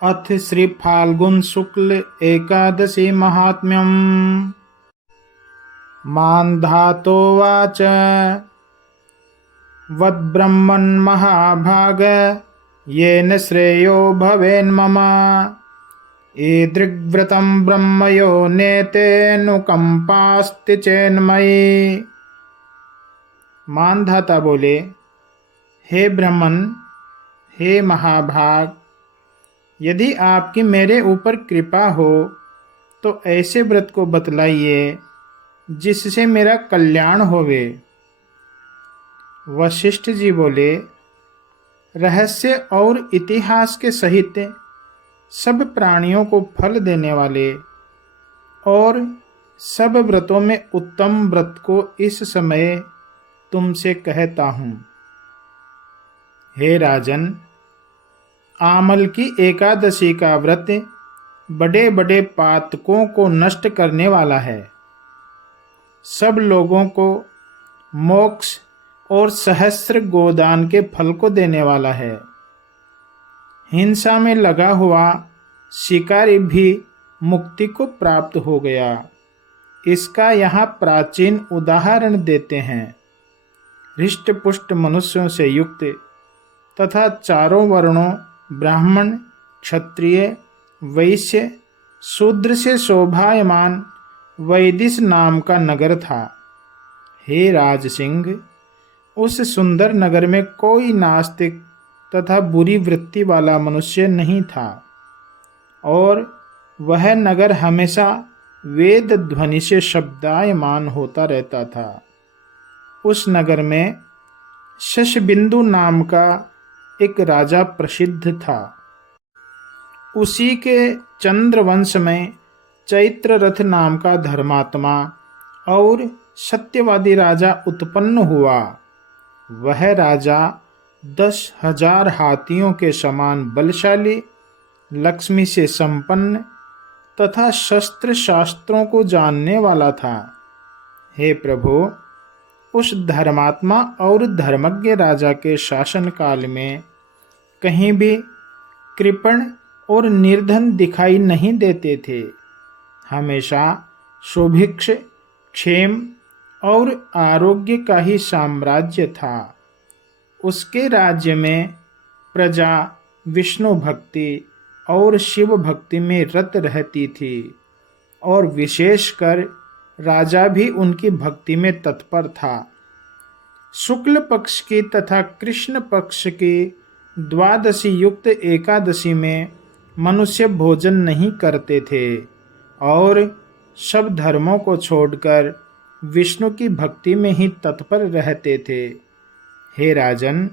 अथ श्री फाल्गुन शुक्ल एकादशी महात्म्यम्। मान्धातोवाच वद्ब्रह्मन्महाभाग येन श्रेयो भवेन्मम ईदृग्व्रतं ब्रह्मयो नेतेऽनुकंपास्ति चेन्मयि। मानधाता बोले, हे ब्रह्मन, हे महाभाग, यदि आपकी मेरे ऊपर कृपा हो तो ऐसे व्रत को बतलाइए जिससे मेरा कल्याण होवे। वशिष्ठ जी बोले, रहस्य और इतिहास के सहित सब प्राणियों को फल देने वाले और सब व्रतों में उत्तम व्रत को इस समय तुमसे कहता हूँ। हे राजन, आमल की एकादशी का व्रत बड़े बड़े पातकों को नष्ट करने वाला है। सब लोगों को मोक्ष और सहस्त्र गोदान के फल को देने वाला है। हिंसा में लगा हुआ शिकारी भी मुक्ति को प्राप्त हो गया। इसका यहाँ प्राचीन उदाहरण देते हैं। हृष्ट पुष्ट मनुष्यों से युक्त तथा चारों वर्णों ब्राह्मण, क्षत्रिय, वैश्य, शूद्र से शोभायमान वैदिश नाम का नगर था। हे राज सिंह, उस सुंदर नगर में कोई नास्तिक तथा बुरी वृत्ति वाला मनुष्य नहीं था और वह नगर हमेशा वेद ध्वनि से शब्दायमान होता रहता था। उस नगर में शशबिंदु नाम का एक राजा प्रसिद्ध था। उसी के चंद्रवंश में चैत्र रथ नाम का धर्मात्मा और सत्यवादी राजा उत्पन्न हुआ। वह राजा 10,000 हाथियों के समान बलशाली, लक्ष्मी से संपन्न तथा शस्त्र शास्त्रों को जानने वाला था। हे प्रभु, उस धर्मात्मा और धर्मज्ञ राजा के शासन काल में कहीं भी कृपण और निर्धन दिखाई नहीं देते थे। हमेशा सुभिक्ष, क्षेम और आरोग्य का ही साम्राज्य था। उसके राज्य में प्रजा विष्णु भक्ति और शिव भक्ति में रत रहती थी और विशेषकर राजा भी उनकी भक्ति में तत्पर था। शुक्ल पक्ष की तथा कृष्ण पक्ष की द्वादशी युक्त एकादशी में मनुष्य भोजन नहीं करते थे और सब धर्मों को छोड़कर विष्णु की भक्ति में ही तत्पर रहते थे। हे राजन,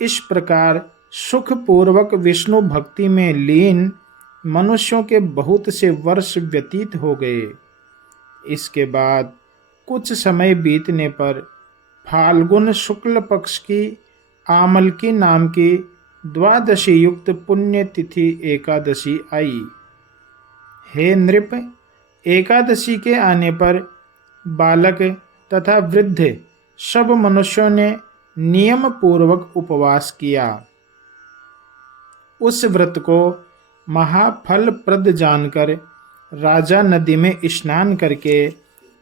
इस प्रकार सुखपूर्वक विष्णु भक्ति में लीन मनुष्यों के बहुत से वर्ष व्यतीत हो गए। इसके बाद कुछ समय बीतने पर फाल्गुन शुक्ल पक्ष की आमलकी नाम की द्वादशी युक्त पुण्य तिथि एकादशी आई। हे नृप, एकादशी के आने पर बालक तथा वृद्ध सब मनुष्यों ने नियम पूर्वक उपवास किया। उस व्रत को महाफलप्रद जानकर राजा नदी में स्नान करके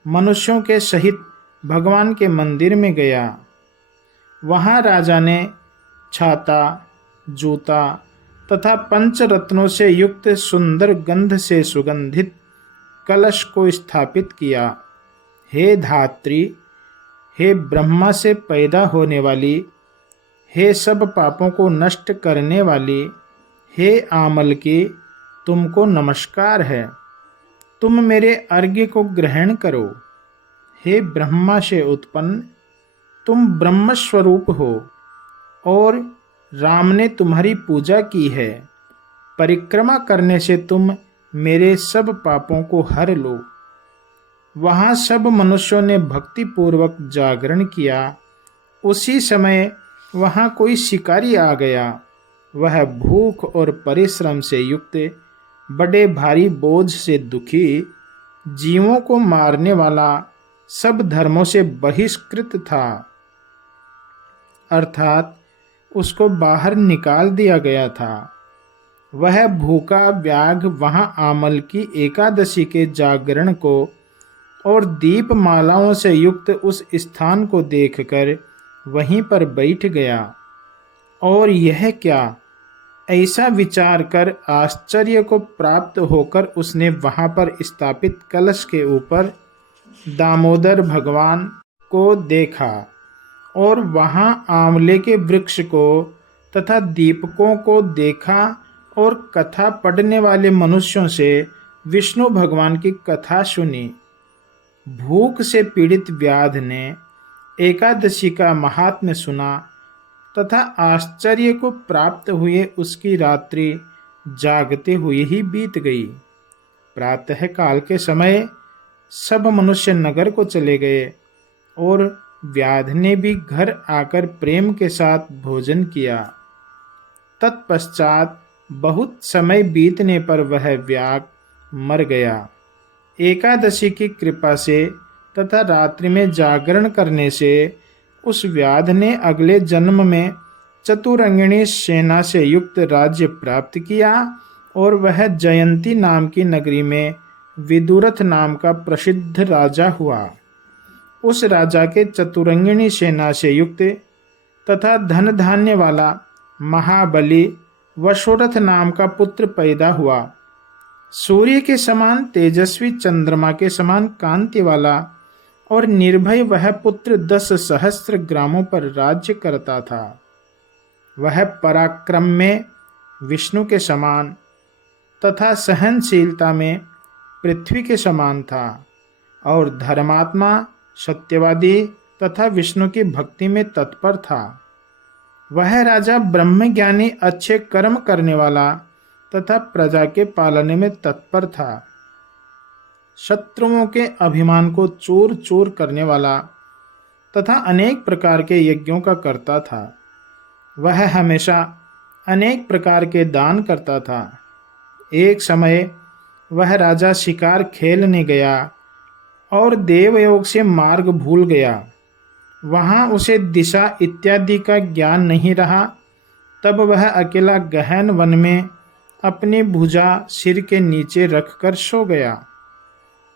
मनुष्यों के सहित भगवान के मंदिर में गया। वहाँ राजा ने छाता, जूता तथा पंचरत्नों से युक्त सुंदर गंध से सुगंधित कलश को स्थापित किया। हे धात्री, हे ब्रह्मा से पैदा होने वाली, हे सब पापों को नष्ट करने वाली, हे आमल की, तुमको नमस्कार है। तुम मेरे अर्घ्य को ग्रहण करो। हे ब्रह्मा से उत्पन्न, तुम ब्रह्म स्वरूप हो और राम ने तुम्हारी पूजा की है। परिक्रमा करने से तुम मेरे सब पापों को हर लो। वहाँ सब मनुष्यों ने भक्ति पूर्वक जागरण किया। उसी समय वहाँ कोई शिकारी आ गया। वह भूख और परिश्रम से युक्त बड़े भारी बोझ से दुखी, जीवों को मारने वाला, सब धर्मों से बहिष्कृत था, अर्थात उसको बाहर निकाल दिया गया था। वह भूखा व्याघ्र वहां आमल की एकादशी के जागरण को और दीपमालाओं से युक्त उस स्थान को देखकर वहीं पर बैठ गया। और यह क्या, ऐसा विचार कर आश्चर्य को प्राप्त होकर उसने वहां पर स्थापित कलश के ऊपर दामोदर भगवान को देखा और वहां आंवले के वृक्ष को तथा दीपकों को देखा और कथा पढ़ने वाले मनुष्यों से विष्णु भगवान की कथा सुनी। भूख से पीड़ित व्याध ने एकादशी का महात्म्य सुना तथा आश्चर्य को प्राप्त हुए उसकी रात्रि जागते हुए ही बीत गई। प्रातः काल के समय सब मनुष्य नगर को चले गए और व्याध ने भी घर आकर प्रेम के साथ भोजन किया। तत्पश्चात बहुत समय बीतने पर वह व्याघ्र मर गया। एकादशी की कृपा से तथा रात्रि में जागरण करने से उस व्याध ने अगले जन्म में चतुरंगिणी सेना से युक्त राज्य प्राप्त किया और वह जयंती नाम की नगरी में विदुरथ नाम का प्रसिद्ध राजा हुआ। उस राजा के चतुरंगिणी सेना से युक्त तथा धन धान्य वाला महाबली वशोरथ नाम का पुत्र पैदा हुआ। सूर्य के समान तेजस्वी, चंद्रमा के समान कांति वाला और निर्भय वह पुत्र 10 सहस्त्र ग्रामों पर राज्य करता था। वह पराक्रम में विष्णु के समान तथा सहनशीलता में पृथ्वी के समान था और धर्मात्मा, सत्यवादी तथा विष्णु की भक्ति में तत्पर था। वह राजा ब्रह्मज्ञानी, अच्छे कर्म करने वाला तथा प्रजा के पालने में तत्पर था। शत्रुओं के अभिमान को चूर चूर करने वाला तथा अनेक प्रकार के यज्ञों का करता था। वह हमेशा अनेक प्रकार के दान करता था। एक समय वह राजा शिकार खेलने गया और देवयोग से मार्ग भूल गया। वहां उसे दिशा इत्यादि का ज्ञान नहीं रहा। तब वह अकेला गहन वन में अपनी भुजा सिर के नीचे रखकर सो गया।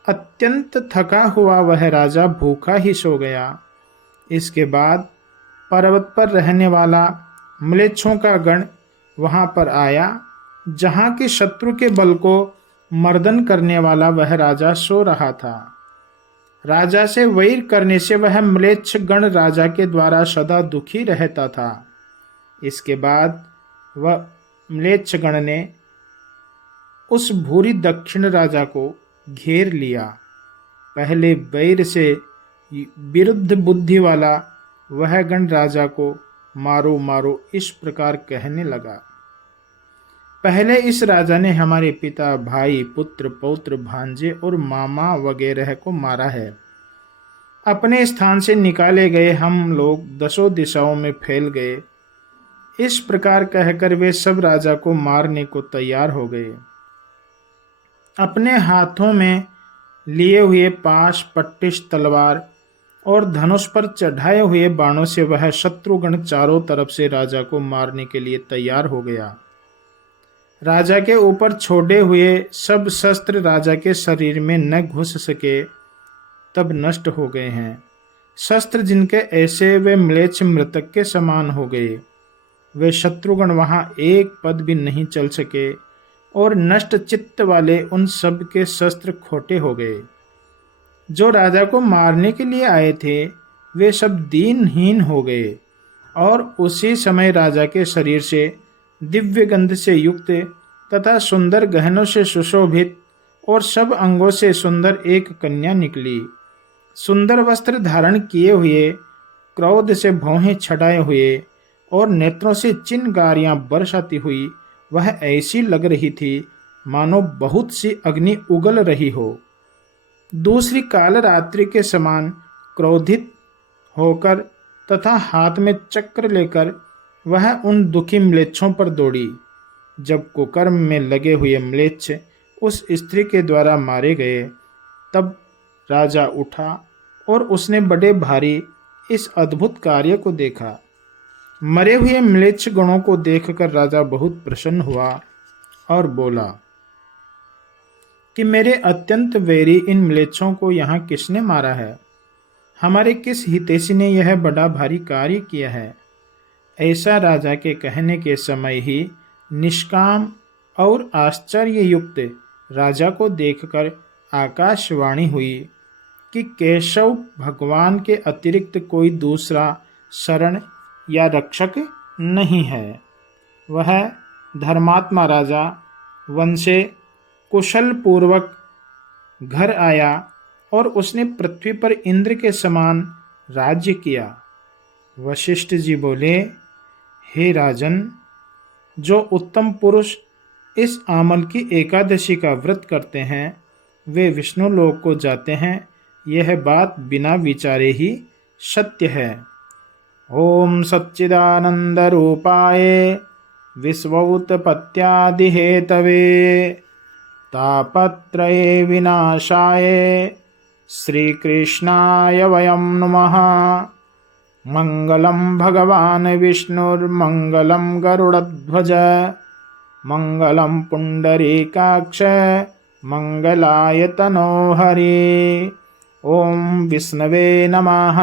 अत्यंत थका हुआ वह राजा भूखा ही सो गया। इसके बाद पर्वत पर रहने वाला म्लेच्छों का गण वहां पर आया, जहां के शत्रु के बल को मर्दन करने वाला वह राजा सो रहा था। राजा से वैर करने से वह म्लेच्छ गण राजा के द्वारा सदा दुखी रहता था। इसके बाद वह म्लेच्छ गण ने उस भूरी दक्षिण राजा को घेर लिया। पहले वैर से विरुद्ध बुद्धि वाला वह गण राजा को मारो मारो इस प्रकार कहने लगा। पहले इस राजा ने हमारे पिता, भाई, पुत्र, पौत्र, भांजे और मामा वगैरह को मारा है। अपने स्थान से निकाले गए हम लोग 10 दिशाओं में फैल गए। इस प्रकार कहकर वे सब राजा को मारने को तैयार हो गए। अपने हाथों में लिए हुए पाश, पट्टिश, तलवार और धनुष पर चढ़ाए हुए बाणों से वह शत्रुगण चारों तरफ से राजा को मारने के लिए तैयार हो गया। राजा के ऊपर छोड़े हुए सब शस्त्र राजा के शरीर में न घुस सके, तब नष्ट हो गए हैं। शस्त्र जिनके ऐसे वे म्लेच्छ मृतक के समान हो गए। वे शत्रुगण वहां एक पद भी नहीं चल सके और नष्ट चित्त वाले उन सब के शस्त्र खोटे हो गए। जो राजा को मारने के लिए आए थे वे सब दीनहीन हो गए और उसी समय राजा के शरीर से दिव्य गंध से युक्त तथा सुंदर गहनों से सुशोभित और सब अंगों से सुंदर एक कन्या निकली। सुंदर वस्त्र धारण किए हुए, क्रोध से भौहें छटाए हुए और नेत्रों से चिनगारियां बरसाती हुई वह ऐसी लग रही थी मानो बहुत सी अग्नि उगल रही हो। दूसरी काल रात्रि के समान क्रोधित होकर तथा हाथ में चक्र लेकर वह उन दुखी म्लेच्छों पर दौड़ी। जब कुकर्म में लगे हुए म्लेच्छ उस स्त्री के द्वारा मारे गए, तब राजा उठा और उसने बड़े भारी इस अद्भुत कार्य को देखा। मरे हुए म्लेच्छ गणों को देखकर राजा बहुत प्रसन्न हुआ और बोला कि मेरे अत्यंत वैरी इन म्लेच्छों को यहाँ किसने मारा है? हमारे किस हितैषी ने यह बड़ा भारी कार्य किया है? ऐसा राजा के कहने के समय ही निष्काम और आश्चर्य युक्त राजा को देखकर आकाशवाणी हुई कि केशव भगवान के अतिरिक्त कोई दूसरा शरण या रक्षक नहीं है। वह धर्मात्मा राजा वन से कुशल पूर्वक घर आया और उसने पृथ्वी पर इंद्र के समान राज्य किया। वशिष्ठ जी बोले, हे राजन, जो उत्तम पुरुष इस आमल की एकादशी का व्रत करते हैं वे विष्णु लोक को जाते हैं। यह बात बिना विचारे ही सत्य है। ओम सच्चिदानंद रूपाय विश्वोत्पत्त्यादि हेतवे तापत्रये विनाशाय श्री कृष्णाय वयं नमः। मंगलम भगवान विष्णुर्मंगलम गरुड़ध्वज मंगलम पुंडरीकाक्ष मंगलाय तनोहरि। ओम विष्णवे नमः।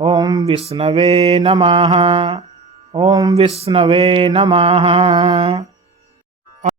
ओम विष्णवे नमः। ओम विष्णवे नमः।